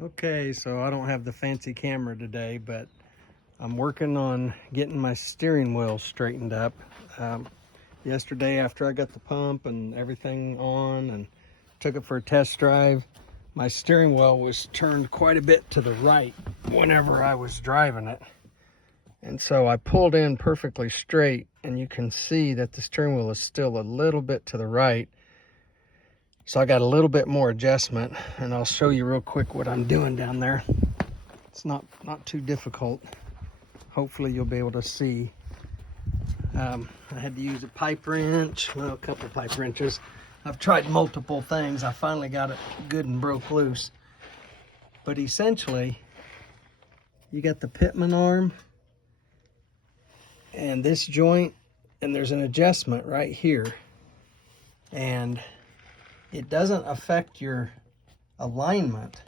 Okay, so I don't have the fancy camera today, but I'm working on getting my steering wheel straightened up. Yesterday, after I got the pump and everything on and took it for a test drive, my steering wheel was turned quite a bit to the right whenever I was driving it. And so I pulled in perfectly straight, and you can see that the steering wheel is still a little bit to the right. So I got a little bit more adjustment, and I'll show you real quick what I'm doing down there. It's not too difficult. Hopefully you'll be able to see. I had to use a pipe wrench, well, a couple of pipe wrenches. I've tried multiple things. I finally got it good and broke loose. But essentially, you got the pitman arm and this joint, and there's an adjustment right here. And it doesn't affect your alignment.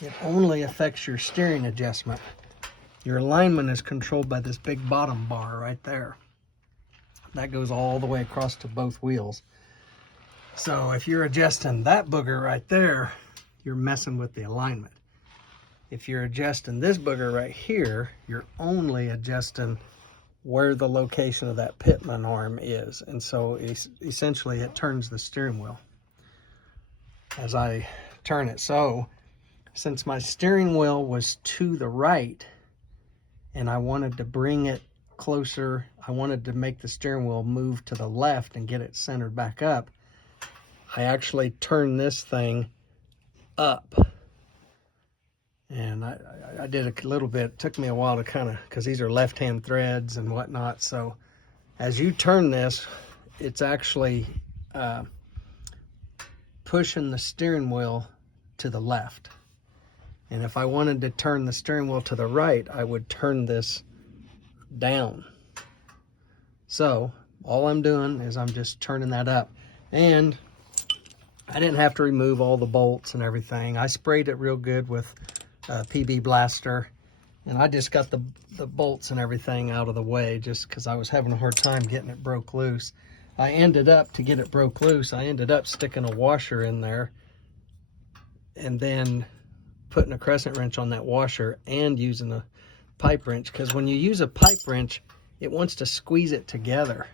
It only affects your steering adjustment. Your alignment is controlled by this big bottom bar right there. That goes all the way across to both wheels. So if you're adjusting that booger right there, you're messing with the alignment. If you're adjusting this booger right here, you're only adjusting where the location of that pitman arm is. And so essentially it turns the steering wheel as I turn it. So since my steering wheel was to the right and I wanted to bring it closer, I wanted to make the steering wheel move to the left and get it centered back up, I actually turned this thing up. And I did a little bit. It took me a while to kind of, because these are left-hand threads and whatnot. So as you turn this, it's actually pushing the steering wheel to the left. And if I wanted to turn the steering wheel to the right, I would turn this down. So all I'm doing is I'm just turning that up. And I didn't have to remove all the bolts and everything. I sprayed it real good with PB Blaster, and I just got the bolts and everything out of the way just because I was having a hard time getting it broke loose. I ended up, to get it broke loose, I ended up sticking a washer in there and then putting a crescent wrench on that washer and using a pipe wrench, because when you use a pipe wrench, it wants to squeeze it together.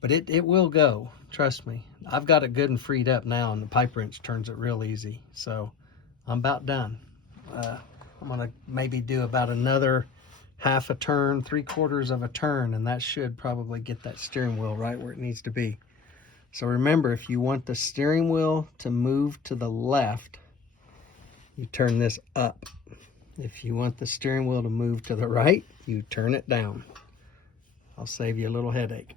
But it will go, trust me. I've got it good and freed up now, and the pipe wrench turns it real easy. So I'm about done. I'm gonna maybe do about another half a turn, 3/4 of a turn, and that should probably get that steering wheel right where it needs to be. So remember, if you want the steering wheel to move to the left, you turn this up. If you want the steering wheel to move to the right, you turn it down. I'll save you a little headache.